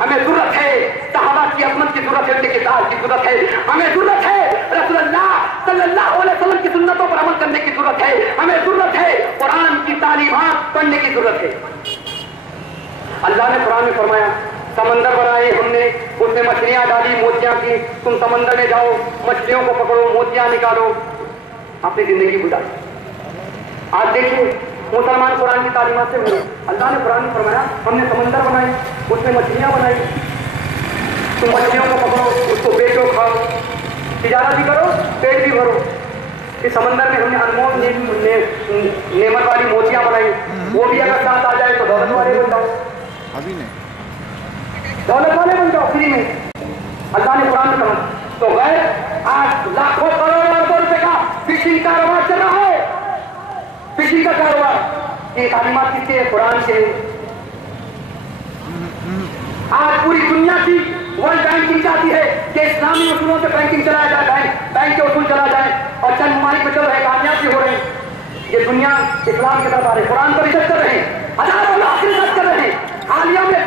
ہمیں ضرورت ہے صحابہ کی عظمت کی ضرورت ہے، ان کے کتاب کی ضرورت ہے، ہمیں ضرورت ہے رسول اللہ صلی اللہ علیہ وسلم کی سنتوں پر عمل کرنے کی ضرورت ہے، ہمیں ضرورت ہے قرآن کی تعلیمات پڑھنے کی ضرورت ہے۔ اللہ نے قرآن میں فرمایا سمندر بنائے ہم نے، اس میں مچھلیاں ڈالی موتیاں کی، تم سمندر میں جاؤ مچھلیوں کو پکڑو موتیاں نکالو، اپنی زندگی گزارو۔ آج دیکھیے مسلمان قرآن کی تعلیمات سے ہوئے، اللہ نے قرآن میں فرمایا ہم نے سمندر بنائے اس میں مچھلیاں بنائی، تم مچھلیوں کو پکڑو اس کو بیچو کھاؤ، تجارت بھی کرو پیٹ بھی بھرو۔ اس سمندر میں ہم نے انمول نعمت والی موتیاں بنائی، وہ بھی اگر ساتھ آ جائے تو دولت والے بن جاؤ، ابھی نہیں دولت والے بن جاؤ فری میں۔ اللہ نے قرآن میں کہا تو غیر آج لاکھوں کروڑوں اربوں روپے کا فشنگ کاروبار چل رہا ہے، فشنگ کا کاروبار، یہ تعلیمات کس کے؟ قرآن کے۔ آج پوری دنیا کی ورلڈ بینکنگ چاہتی ہے کہ اسلامی اصولوں سے بینکنگ چلایا جائے، بینک کے اصول چلا جائے، اور چند ممالک میں چل رہے کامیاب بھی ہو رہے ہیں۔ یہ دنیا اسلام کی طرف آ رہے، قرآن پر عزت کر رہے ہیں، ہزاروں لاکھ عزت کر رہے ہیں۔ حالیہ میں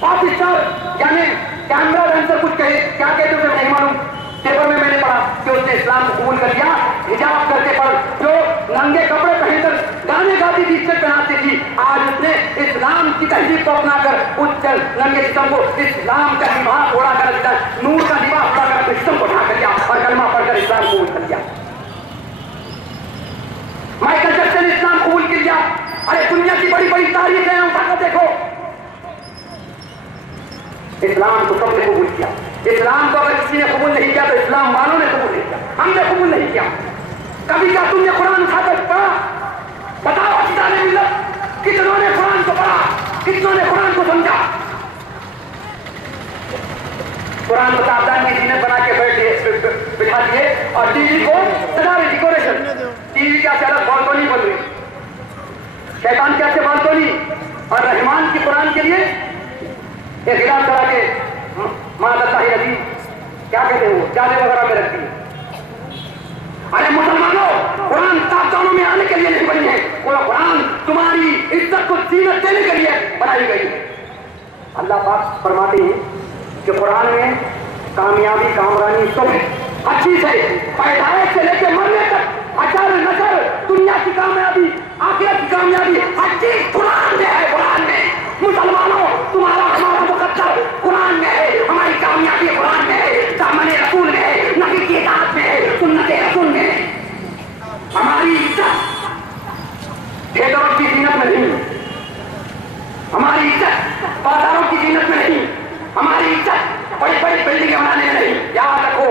پاکستان یعنی کیمرا ڈانسر کچھ کہے، کیا کہتے ہیں نہیں معلوم، پیپر میں نے پڑھا کہ اس نے اسلام کو قبول کر لیا، حجاب کر کے پڑھ، جو ننگے کپڑے پہن کر گانے گاتی تھی، عزت بناتی تھی، آج اس نے اسلام کی تہذیب کو اپنا کر اس ننگے جسم کو اسلام کا لباس اڑا کر، نور کا لباس اڑا کر اپنے جسم کو ڈھانپ لیا اور کلمہ پڑھ کر اسلام قبول کر لیا۔ مائیکل جیکسن نے اسلام قبول کر لیا۔ ارے دنیا کی بڑی بڑی تاریخیں اٹھا کر دیکھو، اسلام کو کب نے قبول کیا؟ اسلام کو اگر کسی نے قبول نہیں کیا تو اسلام والوں نے قبول نہیں کیا، ہم نے قبول نہیں کیا۔ کبھی کیا تم نے قرآن اٹھا کر پڑھا؟ بتاؤ کتنے ملت کتنوں نے قرآن کو پڑھا، کتنوں نے قرآن کو سمجھا؟ قرآن مطابق کی زینت بنا کے بٹھا دیے اور ٹی وی کو سجا رہے، ڈیکوریشن، ٹی وی کیا چلو بالکونی بن رہی، شیطان کیا سے بالکونی، اور رحمان کی قرآن کے لیے ایک غلاف کرا کے مادت نبی کیا کہتے ہیں وہ جالے وغیرہ میں رکھتی ہے۔ ارے مسلمانوں، قرآن تابدانوں میں آنے کے لیے نہیں بنی ہے، وہ قرآن تمہاری عزت کو زینت دینے کے لیے بنائی گئی ہے۔ اللہ پاک فرماتے ہیں کہ قرآن میں کامیابی کامرانی سب ہے، ہر چیز ہے، پیدائش سے لے کے مرنے تک، اچر نچر، دنیا کی کامیابی آخرت کی کامیابی، ہر چیز قرآن میں ہے۔ قرآن میں مسلمانوں تمہارا ہمارا مقدر قرآن میں ہے، ہماری کامیابی قرآن میں ہے، دامن رسول میں ہے، نبی کی اطاعت میں ہے، سنت رسول میں ہے۔ ہماری عزت تھیٹروں کی زینت میں نہیں، ہماری عزت بازاروں کی زینت میں نہیں، ہماری عزت بڑی بڑی بلڈنگیں بنانے میں نہیں۔ یاد رکھو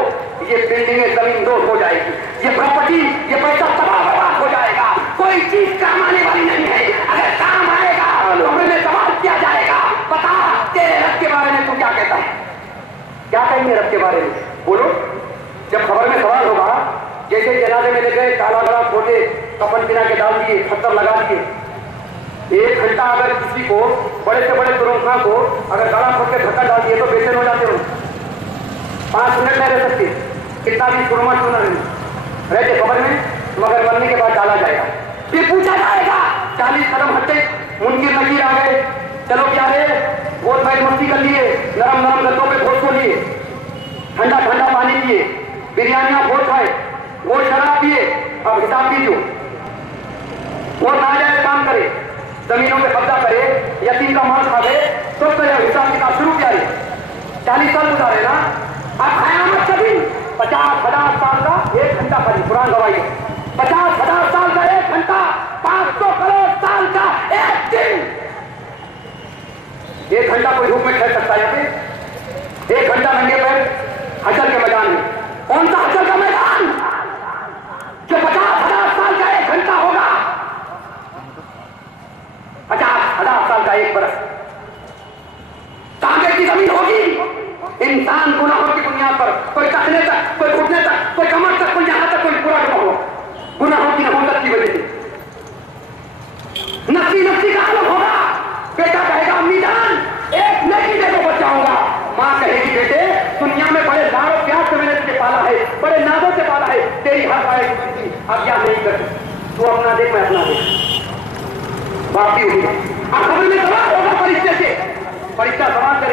یہ بلڈنگیں زمین دوز ہو جائے گی، یہ پراپرٹی یہ پیسہ تباہ برباد ہو جائے گا، کوئی چیز کام آنے والی نہیں ہے۔ اگر کام آئے گا تو ہمیں سوال کیا جائے گا، بتا تیرے رب کے بارے میں تو کیا کہتا ہے؟ کیا کہیں گے رب کے بارے میں؟ بولو۔ جب خبر میں سوال ہوگا، جیسے جنازے میں لے گئے کالا گڑا کھوٹے کفن بنا کے ڈال دیے، پتھر لگا دیے، 1 گھنٹہ اگر کسی کو بڑے سے بڑے ترنخواں کو اگر گڑا کھود کے دھکا ڈال دیے تو بے ہو جاتے ہو، 5 منٹ نہیں رہ سکتے، کتنا بھی سرما کیوں نہ رہتے خبر میں، مگر مرنے کے بعد ڈالا جائے گا، پھر پوچھا جائے گا 40 قدم ہٹے منکر نکیر آ گئے، چلو کیا ہے بہت بھائی مستی کر لیے، نرم نرم لتوں پہ گوشت کو لیے، ٹھنڈا ٹھنڈا پانی پیے، بریانیاں بہت کھائے، وہ شراب پیے، اب حساب دیجیے، وہ ناجائز کام کرے، زمینوں پہ قبضہ کرے، یتیم کا مال کھا لے، تو حساب کتاب شروع کیا ہے؟ 40 سال گزارے نا، اب قیامت کا دن 50,000 سال کا 1 گھنٹہ پر قرآن گواہی ہے، 50,000 سال کا 1 گھنٹہ، 500 کروڑ سال کا 1 دن۔ 1 گھنٹہ کوئی دھوپ میں ٹھہر سکتا ہے یہاں پہ؟ 1 گھنٹہ ننگے پیر حشر کے میدان میں، کون سا حشر کا میدان جو 50,000 سال کا 1 گھنٹہ ہوگا، 50,000 سال کا 1 برس، تانبے کی زمین ہوگی۔ انسان گناہوں کی بنیاد پر کوئی ٹکنے تک، کوئی گھٹنے تک، کوئی کمر تک، کوئی یہاں تک، کوئی پورا ڈوبا ہوا گناہوں کی نحوست کی وجہ سے، نفسی نفسی کا عالم ہوگا۔ بیٹا کہے گا امی جان ایک نیکی دے دو بچاؤں گا، ماں کہے گی بیٹے دنیا میں بڑے لاڑ و پیار سے میں نے تجھے پالا ہے، بڑے نازوں سے پالا ہے، تیری ہر خواہش تھی اب کیا نہیں کر سکتی، تو اپنا دیکھ میں اپنا دیکھ، باقی ہوئی اب خبر میں سوال ہوگا فرشتے سے، فرشتہ سوال کرے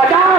50।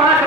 5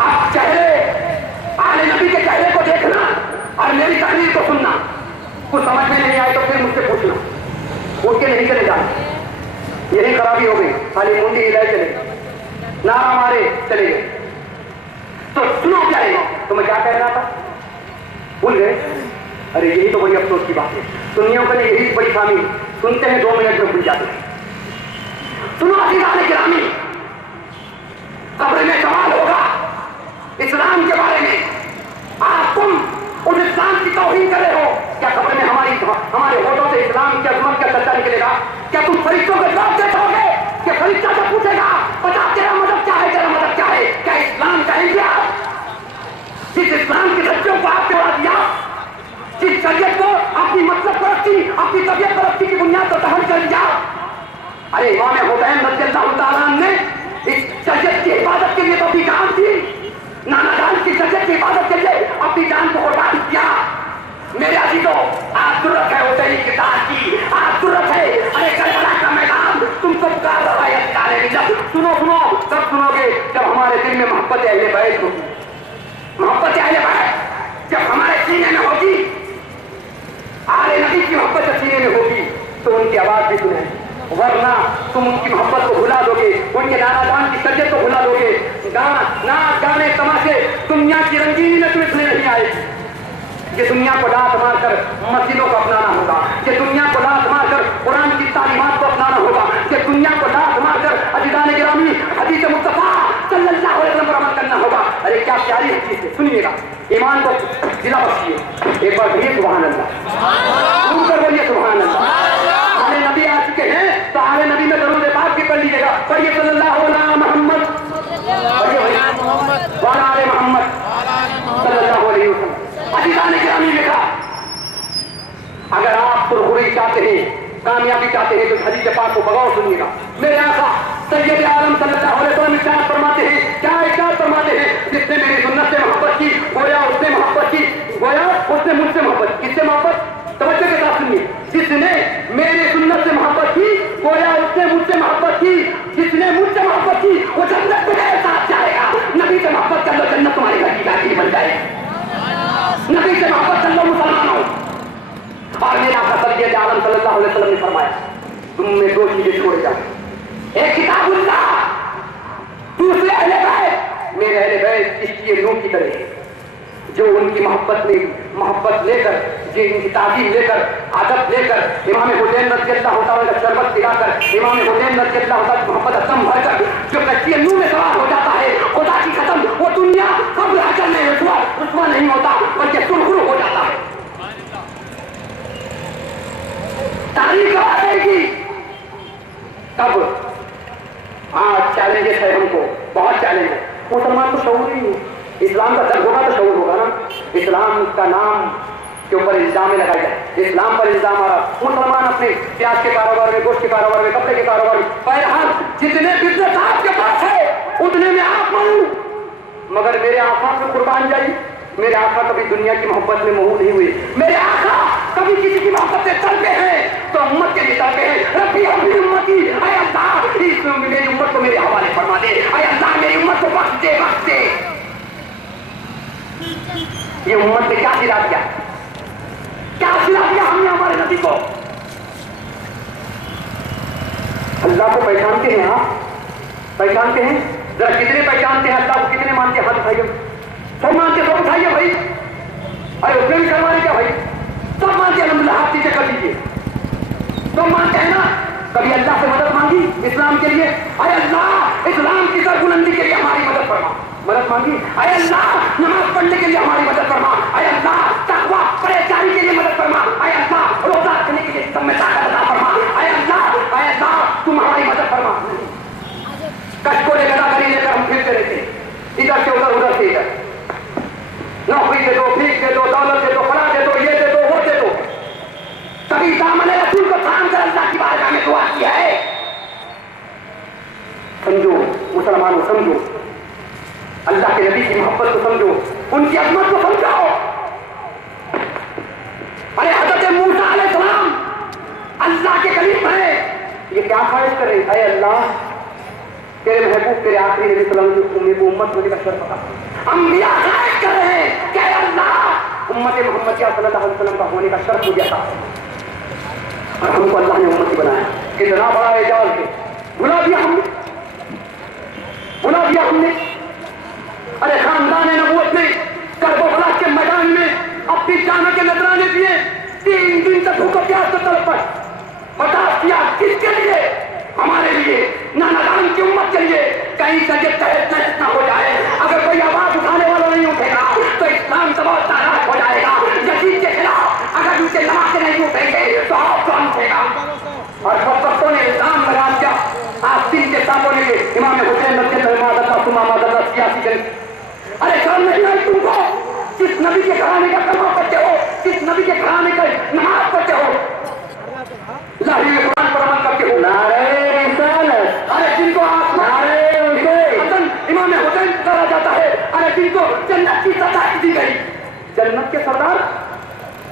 آپ چہرے آل نبی کے چہرے کو دیکھنا اور میری تحریر کو سننا، کچھ سمجھ میں نہیں آئے تو پھر مجھ سے پوچھنا، اٹھ کے نہیں چلے جانا، یہی خرابی ہو گئی، خالی منڈی ہلائے چلے نعرہ مارے چلے گئے۔ تو سنو کیا ہے تو میں کیا کہہ رہا تھا، بھول گئے؟ ارے یہی تو بڑی افسوس کی بات ہے، سنیوں کے لیے یہی بڑی خامی، سنتے ہیں 2 منٹ میں بھول جاتے ہیں۔ سنو عزیزان گرامی، قبر میں سوال ہوگا اسلام کے بارے میں، آپ تم اس اسلام کی توہین کر رہے ہو، کیا قبر میں ہمارے ہونٹوں سے اسلام کی عظمت کا چرچا نکلے گا؟ کیا تم فرشتوں کو جواب دے دو گے کہ فرشتہ سے پوچھے گا بتا تیرا مذہب کیا ہے، تیرا مذہب کیا ہے؟ کیا اسلام کہیں گے آپ؟ جس اسلام کی سچوں کو آپ نے اڑا دیا، جس شریعت کو اپنی مطلب پرستی، اپنی طبیعت پرستی کی بنیاد پر دخل کر دیا۔ ارے امام حسین رضی اللہ تعالیٰ نے اس شریعت کی حفاظت کے لیے تو اپنی جان دی، نانا جان کی شریعت کی حفاظت کے لیے اپنی جان کو قربان کیا۔ میرے عزیزوں، آج ضرورت ہے حسینی کتاب کی، آج ضرورت ہے ارے کربلا کا میدان تم کو پکار رہا ہے ستارے نجات۔ سنو کب سنو گے؟ جب ہمارے دل میں محبت اہل بیت ہوگی، محبت اہل بیت جب ہمارے سینے میں ہوگی، آل نبی کی محبت سینے میں ہوگی تو ان کی آواز بھی سنیں، ورنہ تم ان کی محبت کو بھلا دو گے، ان کے نانا جان کی شریعت کو بھلا دو گے، گانے تماشے دنیا کی رنگینی میں تم اس لیے نہیں آئے گی۔ یہ دنیا کو لات مار کر مسجدوں کو اپنانا ہوگا، یہ دنیا کو لات مار کر قرآن کی تعلیمات کو اپنانا ہوگا، یہ دنیا کو لات مار کر عزیزان گرامی حدیث مصطفیٰ صلی اللہ علیہ وسلم پر عمل کرنا ہوگا۔ ارے کیا پیاری حدیث ہے، سنیے گا، ایمان کو دلا بخشیے، ایک بار کہیے سبحان اللہ، سن کر بولیے سبحان اللہ۔ آل نبی آ چکے ہیں تو آل نبی میں درود پاک بھی پڑھ لیجیے گا، پڑھیے صلی اللہ علیہ محمد، وعلی آل محمد صلی اللہ علیہ وسلم۔ عزیزان گرامی لکھا، اگر آپ سرخروئی چاہتے ہیں، کامیابی چاہتے ہیں تو حدیث پاک کو بغور سنیے گا۔ میرے آقا سید عالم صلی اللہ علیہ وسلم ارشاد فرماتے ہیں، کیا ارشاد فرماتے ہیں؟ جس نے میری سنت سے محبت کی گویا اس نے محبت کی، گویا اس نے مجھ سے محبت، کس سے محبت؟ توجہ کے ساتھ سنیے، جس نے میری سنت سے محبت کی گویا اس نے مجھ سے محبت کی، جس نے مجھ سے محبت کی وہ جنت میں میرے ساتھ جائے گا۔ نبی سے محبت کر لو، جنت تمہاری گھر کی گاڑی بن جائے گی۔ نبی سے محبت کر لو مسلمانوں۔ اور میرے آقا سید عالم صلی اللہ علیہ وسلم نے فرمایا، تم میں 2 چیزیں چھوڑ جاؤ، ایک کتاب اللہ، دوسرے اہل بیت۔ میرے اہل بیت اس لیے نور کی طرح ہے، جو ان کی محبت لے کر، جن کی تعظیم لے کر، ادب لے کر، امام حسین رضی اللہ تعالیٰ کا شربت پلا کر، امام حسین رضی اللہ تعالیٰ کی محبت ختم بھر کر جو کچی نور میں سوار ہو جاتا ہے، خدا کی قسم وہ دنیا قبل حشر میں رسوا نہیں ہوتا بلکہ سرخرو ہو جاتا ہے۔ تاریخ آئے گی تب۔ آج چیلنجز ہے، ہم کو بہت چیلنج ہے، مسلمان کو شعور ہی نہیں، اسلام کا درد ہوگا تو شعور ہوگا نا۔ اسلام کا نام کے اوپر الزام لگایا جائے، اسلام پر الزام آ رہا، مسلمان اپنے پیاز کے کاروبار میں، گوشت کے کاروبار میں، کپڑے کے کاروبار میں، بہرحال جتنے بزنس آپ کے پاس ہے اتنے میں آپ مانو، مگر میرے آقا سے قربان جائیے۔ میرے آقا کبھی دنیا کی محبت میں مہو نہیں ہوئے، میرے آقا کبھی کسی کی محبت سے چلتے ہیں تو امت کے لیے چلتے ہیں۔ ربی اپنی امتی، اے اللہ میری امت کو میرے حوالے فرما دے، اے اللہ میری امت کو بخش دے، بخش دے۔ یہ امت نے کیا سلا دیا، کیا سلا دیا ہم نے ہمارے نبی کو؟ اللہ کو پہچانتے ہیں؟ آپ پہچانتے ہیں؟ ذرا کتنے پہچانتے ہیں اللہ کو، کتنے مانتے ہیں؟ ہاتھ اٹھائیے، سب مانتے، سب اٹھائیے بھائی، ارے اس میں بھی کروانے کیا بھائی؟ سب مانتے ہیں، الحمدللہ ہاتھ نیچے کر لیجیے، سب مانتے ہیں نا؟ کبھی اللہ سے مدد مانگی اسلام کے لیے؟ اے اللہ اسلام کی سربلندی کے لیے ہماری مدد فرما، مدد مانگی؟ اے اللہ نماز پڑھنے کے لیے ہماری مدد فرما، اے اللہ تقویٰ پرہیزگاری کے لیے مدد فرما، اے اللہ روزہ رکھنے کے لیے سب میں طاقت عطا فرما، اے اللہ تم ہماری مدد فرما۔ کشکولے گداگری لے کر ہم پھرتے رہتے ہیں، ادھر سے ادھر، ادھر سے ادھر، نوکری دے دو، بھیک دے دو، دولت دے دو، فلاں دے دو، یہ دے دو، وہ دے دو۔ کبھی دامن رسول کو تھام کر اللہ کی بارگاہ میں دعا کیا ہے؟ سمجھو مسلمانوں، سمجھو اللہ کے نبی کی محبت کو سمجھو، ان کی عظمت کو سمجھو۔ ارے حضرت موسیٰ علیہ السلام اللہ کے قریب ہے، یہ کیا خواہش کرے؟ اے اللہ تیرے محبوب تیرے آخری نبی صلی اللہ علیہ وسلم کو امت ہونے کا شرف تھا. انبیاء خواہش کر رہے ہیں کہ اللہ امت محمدیہ صلی اللہ علیہ وسلم کا ہونے کا شرف مجھے عطا اور ہم کو اللہ نے امتی بنایا. کتنا بڑا اعزاز ہے. بلا دیا ہم نے. ارے خاندان نبوت نے کرب و بلا کے میدان میں اپنی جانوں کے نذرانے دیے. 3 دن تک بھوک و پیاس سے تڑپ پر برداشت کیا. کس کے لیے؟ ہمارے لیے, نانادان کی امت کے لیے. کہیں سے یہ تحت نہ ہو جائے. اگر کوئی آواز اٹھانے والا نہیں اٹھے گا تو اسلام کا بہت تاراج ہو جائے گا. یزید کے خلاف اگر ان سے نماز نہیں اٹھیں گے تو آپ کون اٹھے گا؟ اور وقتوں نے الزام لگا دیا. آستین کے سامنے امام حسین رضی اللہ عنہ سیاسی جنگ. ارے شرم نہیں آئی تم کو؟ کس نبی کے گھرانے کا کلمہ پڑھتے ہو؟ کس نبی کے گھرانے کا نماز پڑھتے ہو؟ ظاہری قرآن پر عمل کرتے ہو. نعرہ رسالت. ارے جن کو حسن امام حسین کہا جاتا ہے. ارے جن کو جنت کی سزا دی گئی. جنت کے سردار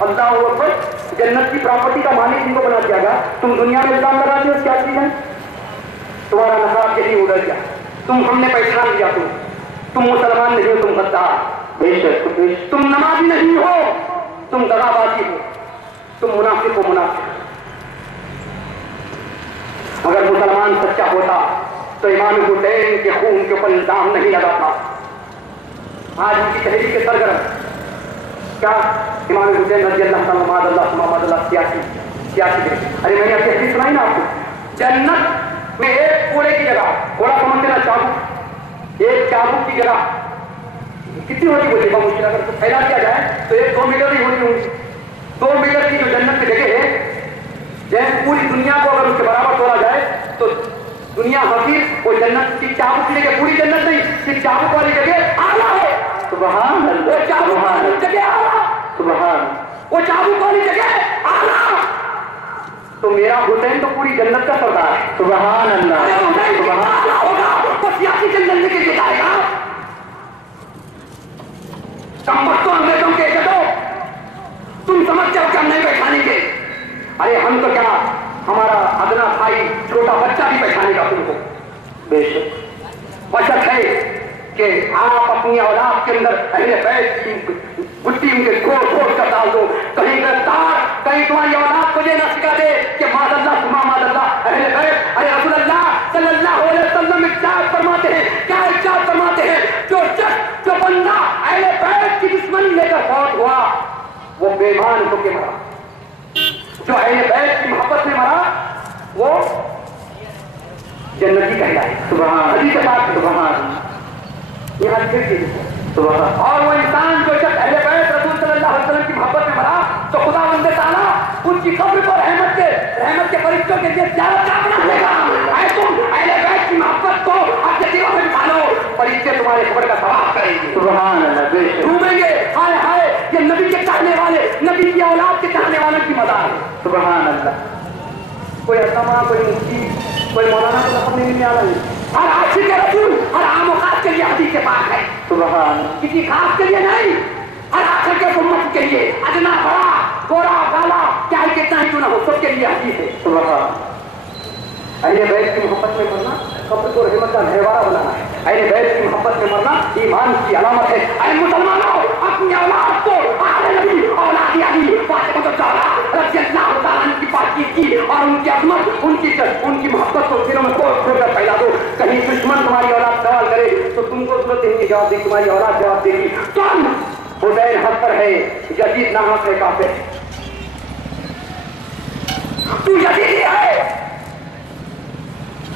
اللہ اکبر. جنت کی پراپرٹی کا مالک جن کو بنا دیا گیا. تم دنیا میں الزام لگاتے ہو کیا چیز ہے؟ تمہارا نصاب کے لیے ادھر گیا. ہم نے پہچان لیا. تم مسلمان نہیں ہو, تم غدار. بے شک تم نمازی نہیں ہو, تم دغابازی ہو, تم منافق ہو. منافق اگر مسلمان سچا ہوتا تو امام حسین کے خون کے اوپر الزام نہیں لگاتا. آج ان کی تحریک کے سرگرم کیا امام حسین رضی اللہ عنہ سیاسی. ارے میں نے ابھی حدیث سنائی نا آپ کو. جنت میں ایک کوڑے کی جگہ, کوڑا سمجھ لینا چابک, ایک چابک کی جگہ کتنی ہوتی بولے گا مشکل. اگر پھیلا دیا جائے تو 1-2 میٹر ہی ہوتی ہوگی. 2 میٹر کی جو جنت کی جگہ ہے, جیسے پوری دنیا کو اگر اس کے برابر تولا جائے تو دنیا حقیق وہ جنت کی چابک کی جگہ, پوری جنت نہیں, صرف چابک والی جگہ اعلیٰ ہے. سبحان اللہ. وہ چابک والی جگہ اعلیٰ. سبحان. وہ چابک والی جگہ اعلیٰ. تو میرا حسین تو پوری جنت کا سردار ہے. سبحان اللہ. سبحان ہوگا وہ سیاسی جنت لے کے جائے گا. کم وقتوں انگریزوں کے جدو تم سمجھتے ہو کہ ہم نہیں پہچانیں گے. ارے ہم تو کیا, ہمارا ادنا بھائی چھوٹا بچہ بھی پہچانے گا تم کو. بے شک بچت ہے کہ آپ اپنی اولاد کے اندر اہل بیت کی گٹی ان کے کھوڑ کر ڈال دو. کہیں گرفتار, کہیں تمہاری اولاد کو یہ نہ سکھا دے کہ ماذ اللہ ثم ماذ اللہ اہل بیت. ارے رسول اللہ صلی اللہ علیہ وسلم ارشاد فرماتے ہیں, کیا ارشاد فرماتے ہیں, جو بندہ اہل بیت کی دشمنی لے کر فوت ہوا وہ بے ایمان ہو کے مرا. جو اہل بیت کی محبت میں مرا وہ جنتی کہلائے. سبحان. حدیث پاک سبحان. یہ حدیث سبحان. اور وہ انسان جو شخص اہل بیت رسول صلی اللہ علیہ وسلم کی محبت میں مرا تو خدا بند تعالیٰ ان کی قبر کو رحمت کے فرشتوں کے لیے زیارت کا بنا دے گا. اے تم اہل بیت کی محبت کو اپنے دلوں میں بٹھا لو, فرشتے تمہارے قبر کا ثواب کریں گے. سبحان اللہ. ڈوبیں گے. ہائے ہائے, یہ نبی کے چاہنے والے, نبی کی اولاد کے چاہنے والوں کی مدار ہے. سبحان اللہ. کوئی علامہ, کوئی مفتی, کوئی مولانا کو لقب نہیں ملنے والا ہے. ہر عاشق رسول ہر عام و خاص کے لیے حدیث کے پاک ہے. سبحان. کسی خاص کے لیے نہیں, ہر عاشق امت کے لیے, ادنا بڑا, گورا کالا, کیا کتنا ہی کیوں نہ ہو, سب کے لیے حدیث ہے. سبحان. اہل بیت کی محبت میں مرنا قبر کو رحمت کا گہوارہ بنانا ہے. اہل بیت کی محبت میں مرنا ایمان کی علامت ہے. اے مسلمانوں, اپنی اولاد کو آل نبی اولاد علی فاطمہ الزہرا رضی اللہ تعالیٰ عنہ کی بات کی اور ان کی عظمت, ان کی محبت کو دلوں میں کھول کر پھیلا دو. کہیں دشمن تمہاری اولاد سوال کرے تو تم کو ضرورت نہیں جواب دے, تمہاری اولاد جواب دے گی. تم حسین حق پر ہے, یزید ناحق ہے, کافر. تو یزیدی ہے,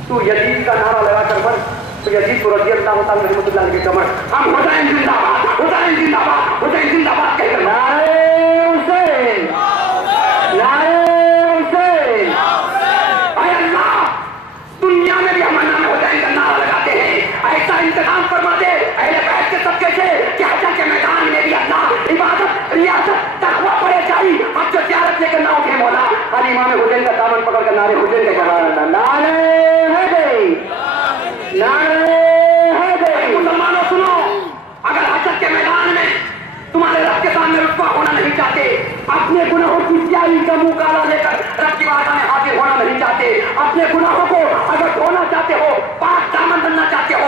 تو یزید کا نعرہ لگا کر مر تو یزید کو رضی اللہ تعالیٰ رحمۃ اللہ علیہ کمر. ہم حسین زندہ باد, حسین زندہ باد, حسین زندہ باد کہہ کر نعرہ حسین, نعرہ حسین. اے اللہ, دنیا میں بھی ہم نام حسین کا نعرہ لگاتے ہیں. ایسا انتظام فرما دے اہل بیت کے صدقے سے کہ حشر کے میدان میں بھی اللہ عبادت, ریاست, تقویٰ پڑے جائی. اب جو زیارت لے کر نہ اٹھے مولا, ہر امام حسین کا دامن پکڑ کر نعرہ حسین کے کہا نعرہ مسلمانوں سنو, اگر حشر کے میدان میں تمہارے رب کے سامنے رتبہ ہونا نہیں چاہتے, اپنے گناہوں کی سیاہی کا منہ کالا لے کر رب کی بارگاہ میں حاضر ہونا نہیں چاہتے, اپنے گناہوں کو اگر دھونا چاہتے ہو, پاک دامن بننا چاہتے ہو,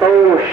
100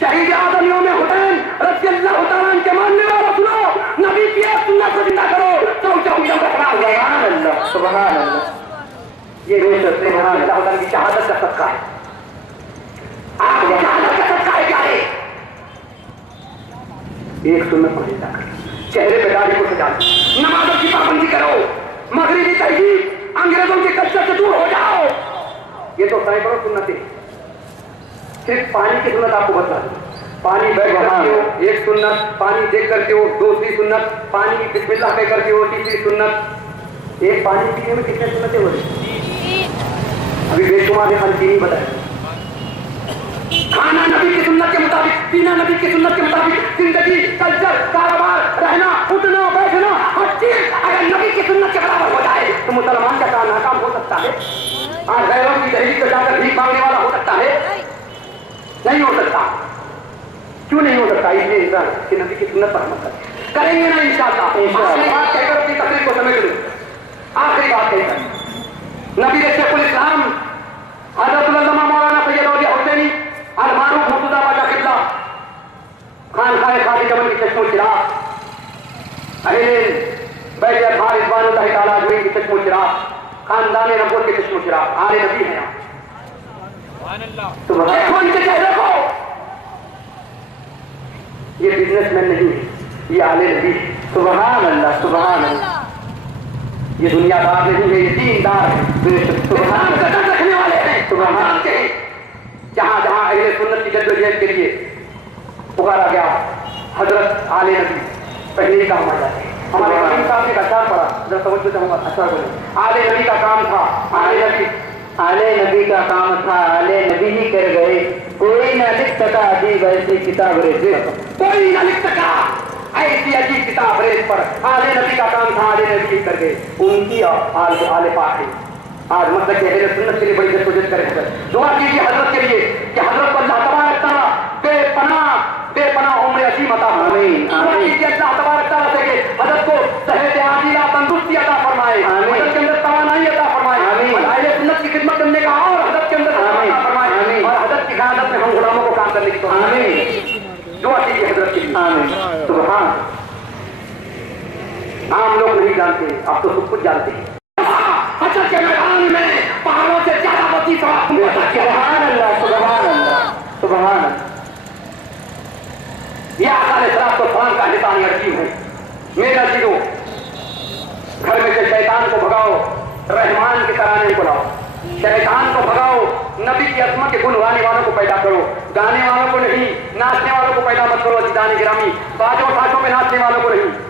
شہید اعظم یوم حسین رضی اللہ تعالیٰ عنہ کے ماننے والا سنو، نبی کی ایک سنت کو زندہ کرو تو چاہیے رکھنا ہوگا. سبحان اللہ سبحان اللہ. یہ بے شک سبحان اللہ تعالیٰ کی شہادت کا صدقہ ہے. آپ کی شہادت کا صدقہ ہے کیا ہے؟ ایک سنت کو زندہ کرو، چہرے پہ داڑھی کو سجا دو، نمازوں کی پابندی کرو، مغربی تہذیب انگریزوں کے کلچر سے دور ہو جاؤ. یہ تو سینکڑوں سنتیں. صرف پانی کی سنت آپ کو بتا دوں. پانی بیٹھ کرتے ہو ایک سنت، پانی دیکھ کرتے ہو دوسری سنت، پانی کی بسم اللہ کہہ کرتے ہو تیسری سنت. ایک پانی پینے میں کتنے سنتیں ہو رہی؟ ابھی بے شمار نے خنچینی بتایا. کھانا نبی کی سنت کے مطابق، پینا نبی کی سنت کے مطابق، زندگی کلچر کاروبار رہنا اٹھنا بیٹھنا ہر چیز اگر نبی کی سنت کے برابر ہو جائے تو مسلمان کا کام ناکام ہو سکتا ہے؟ آج غیروں کی دہلیز پہ جا کر بھیک مانگنے والا ہو سکتا ہے؟ نہیں ہو سکتا. کیوں نہیں ہو سکتا؟ اس لیے انسان کہ نبی کی سنت پر عمل کریں گے نا انشاءاللہ. آخری بات کہہ کر اپنی تقریر کو سمیٹ لوں. آخری بات کہہ کر نبی شیخ الاسلام حضرت العلامہ مولانا سید اولیاء حسینی المعروف مرتضیٰ باچا قبلہ خانقاہ خواجہ جمن کی چشم و چراغ، اہل بیت اطہار رضوان اللہ تعالیٰ اجمعین کی چشم و چراغ، خاندان نبوت کے چشم و چراغ، آل نبی ہیں آپ. دیکھو ان کے چہرے کو. یہ بزنس مین نہیں ہے، یہ آل نبی ہے. سبحان اللہ سبحان اللہ. یہ دنیا دار نہیں ہے، یہ دیندار ہے. سبحان قدر رکھنے والے ہیں. سبحان کے جہاں جہاں اہل سنت کی جدوجہد کے لیے پکارا گیا حضرت آل نبی پہلے ہی کام آ جاتے ہیں. ہمارے حکیم صاحب نے ایک اشعار پڑھا، ذرا توجہ سے ہم اشعار بولیں. آل نبی کا کام تھا، آل نبی کا کام تھا، آل نبی ہی کر گئے. کوئی نہ لکھ سکا عجیب ایسی کتاب ریز، کوئی نہ لکھ سکا ایسی عجیب کتاب ریز پر. آل نبی کا کام تھا، آل نبی ہی کر گئے. ان کی آل پاک ہے. آج مطلب کہ اہل سنت کے لیے بڑی جدوجہد کریں. دعا کیجیے حضرت کے لیے کہ حضرت کو اللہ تبارک تعالیٰ بے پناہ عمر عظیم عطا فرمائے. دعا کیجیے اللہ تبارک تعالیٰ سے کہ حضرت کو صحت عاجلہ تندرستی عطا فرمائے، حضرت کے اندر توانائی عطا فرمائے، اہل سنت کی خدمت کرنے کا اور حضرت کے اندر عطا فرمائے، اور حضرت کی قیادت میں ہم غلاموں کو کام کرنے کی توفیق. دعا کیجیے حضرت کے لیے. سبحان. عام لوگ نہیں جانتے، آپ تو سب کچھ جانتے ہیں. حشر کے میدان میں پہاڑوں سے زیادہ وسیع ثواب. سبحان اللہ سبحان اللہ سبحان اللہ. یہ آقا علیہ السلام کا لسانی عجیب ہے. میرے عزیزوں، گھر میں سے شیطان کو بھگاؤ، رحمان کے ترانے کو لاؤ. شیطان کو بھگاؤ، نبی کی عظمت کے گن گانے والوں کو پیدا کرو. گانے والوں کو نہیں، ناچنے والوں کو پیدا مت کرو. عزیزان گرامی، باجوں ٹھاٹوں میں ناچنے والوں کو نہیں.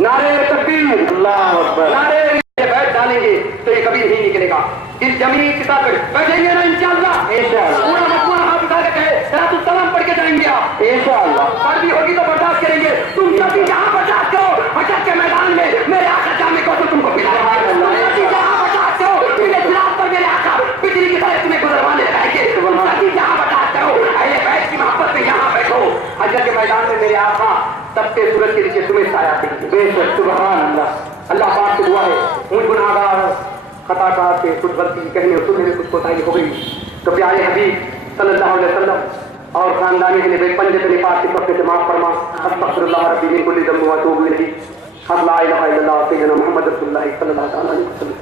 نعرے تکبیر، اللہ اکبر، نعرے بیٹھ ڈالیں گے تو یہ کبھی نہیں نکلے گا. اس زمین کے ساتھ بیٹھیں گے نا انشاءاللہ. پورا مقبول ہاتھ اٹھا کے رات السلام پڑھ کے جائیں گے آپ انشاءاللہ. سردی ہوگی تو برداشت کریں گے. تم سبھی جہاں برداشت کرو، حشر کے میدان میں میرے آقا جامع کو تم کو پلائیں گے. جہاں برداشت کرو، میرے خلاف پر میرے آقا بجلی کی طرح تمہیں گزروانے لگائیں گے. سبھی جہاں برداشت کرو، اہل بیت کی محبت میں یہاں بیٹھو. حشر کے میدان میں میرے آقا تب کے سورج کے نیچے تمہیں سایہ دیں گے. بے شک سبحان اللہ. اللہ پاک سے دعا ہے، مجھ گناہگار خطا کار سے کچھ غلطی کہنے اور سننے میں کچھ کوتاہی ہو گئی تو پیارے حبیب صلی اللہ علیہ وسلم اور خاندانی کے لیے پنجے سے پاک کی طرف سے معاف فرما. استغفر اللہ ربی من کل ذنب واتوب الیہ. لا الہ الا اللہ سیدنا محمد رسول اللہ صلی اللہ علیہ وسلم.